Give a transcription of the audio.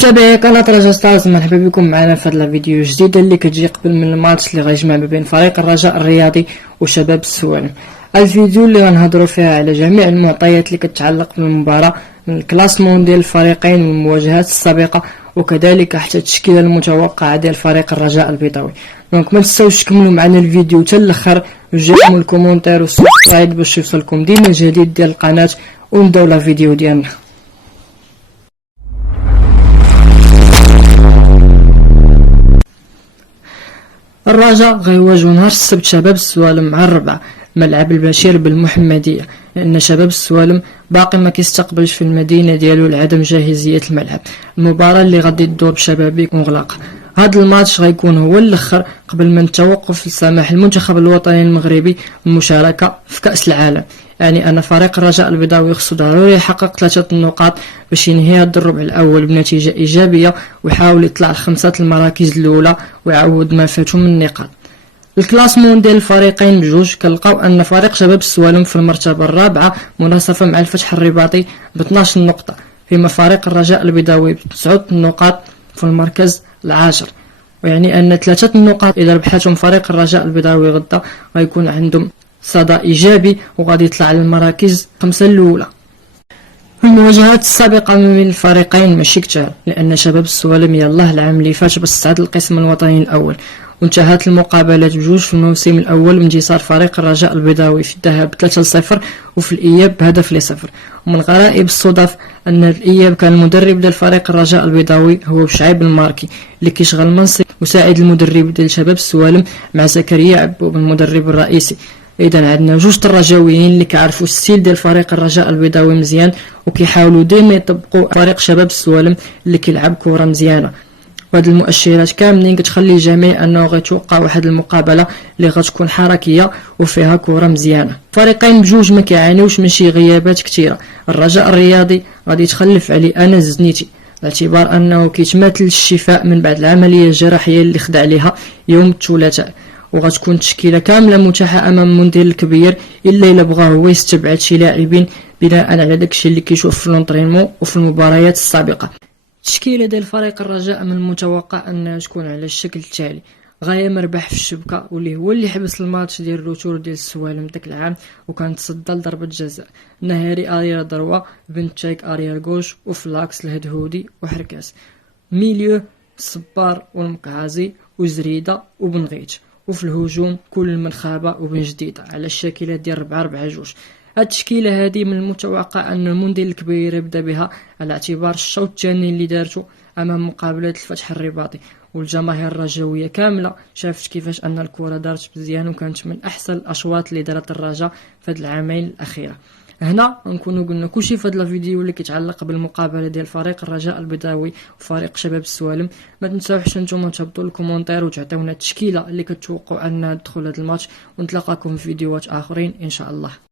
متابعي قناة رجاء ستارز، مرحبا بكم معنا في هذا الفيديو جديدة اللي كتجي قبل من الماتش اللي غيجمع ما بين فريق الرجاء الرياضي وشباب السوالم. الفيديو اللي غنهضروا فيها على جميع المعطيات اللي كتعلق بالمباراة، الكلاسمون ديال الفريقين والمواجهات السابقة، وكذلك حتى التشكيلة المتوقعة ديال فريق الرجاء البيضاوي. دونك ما تنساوش تكملوا معنا الفيديو حتى الاخر، وجيكم الكومونتير والسبسكرايب باش يوصلكم ديما الجديد ديال القناة. ونبداو لا فيديو ديالنا. الرجاء غيواجهو نهار السبت شباب السوالم مع الربعة ملعب البشير بالمحمدية، لأن شباب السوالم باقي ما كيستقبلش في المدينة ديالو لعدم جاهزية الملعب. المباراة اللي غادي تدور بشبابيك مغلقة. هذا الماتش غيكون هو الاخر قبل من التوقف لسماح المنتخب الوطني المغربي المشاركة في كأس العالم. يعني أن فريق الرجاء البيضاوي خصو ضروري يحقق 3 النقاط باش ينهي هذا الربع الأول بنتيجة إيجابية، ويحاول يطلع ل5 المراكز الأولى ويعوض ما فاتو من النقاط. الكلاسمون ديال الفريقين بجوج كنلقاو ان فريق شباب السوالم في المرتبه الرابعه مناصفه مع الفتح الرباطي ب 12 نقطه، فيما فريق الرجاء البيضاوي ب9 نقاط في المركز العاشر. ويعني ان 3 النقاط اذا ربحتهم فريق الرجاء البيضاوي غدا غيكون عندهم صدى ايجابي وغادي يطلع للمراكز 5 الاولى. المواجهات السابقة ما بين الفريقين ماشي كتار، لأن شباب السوالم يلاه العام اللي فات باش تصعد القسم الوطني الأول، وانتهت المقابلات بجوج في الموسم الأول بانتصار فريق الرجاء البيضاوي في الذهاب 3-0 وفي الإياب بهدف ل0. ومن غرائب الصدف أن الإياب كان المدرب ديال فريق الرجاء البيضاوي هو بشعيب الماركي اللي كيشغل منصب مساعد المدرب ديال شباب السوالم مع زكريا عبوب المدرب الرئيسي. اذا عندنا جوج الرجاويين اللي كيعرفوا الستيل ديال فريق الرجاء البيضاوي مزيان، وكيحاولوا ديما يطبقوا فريق شباب السوالم اللي كيلعب كره مزيانه. وهاد المؤشرات كاملين كتخلي الجميع انه غيتوقع واحد المقابله اللي غتكون حركيه وفيها كره مزيانه. الفريقين بجوج ما كيعانيوش من شي غيابات كثيره. الرجاء الرياضي غادي يتخلف عليه انس زنيتي باعتبار انه كيتماثل الشفاء من بعد العمليه الجراحيه اللي خدع عليها يوم الثلاثاء، وغتكون تشكيله كامله متاحه امام المدير الكبير الا بغا هو يستبعد شي لاعبين بناء على داكشي اللي كيشوف في لونطرينمون وفي المباريات السابقه. التشكيله ديال فريق الرجاء من المتوقع انها تكون على الشكل التالي: غاية مربح في الشبكه واللي هو اللي حبس الماتش ديال الروتور ديال السوالم داك العام وكان تصدى لضربه جزاء، نهاري اريا ضروه، بن تشيك اريا غوش، وفلاكس الهدهودي وحركاس. ميليو الصبار والمقعازي وزريده وبنغيت، وفي الهجوم كل من خابة وبن جديدة على الشاكلة ديال 4-4-2. هاد التشكيلة هادي من المتوقع أن المندير الكبير يبدا بها على اعتبار الشوط الثاني اللي دارته أمام مقابلة الفتح الرباطي، والجماهير الرجاوية كاملة شافت كيفاش أن الكرة دارت مزيان وكانت من أحسن الأشواط اللي دارت الرجاء في هاد العامين الأخيرة. هنا نكونوا قلنا كلشي في هذا الفيديو اللي كيتعلق بالمقابله ديال فريق الرجاء البيضاوي وفريق شباب السوالم. ما تنساوش نتوما تهبطوا الكومونتير وتعطيونا التشكيله اللي كتوقعوا انها تدخل هذا الماتش، ونتلاقاكم في فيديوهات اخرين ان شاء الله.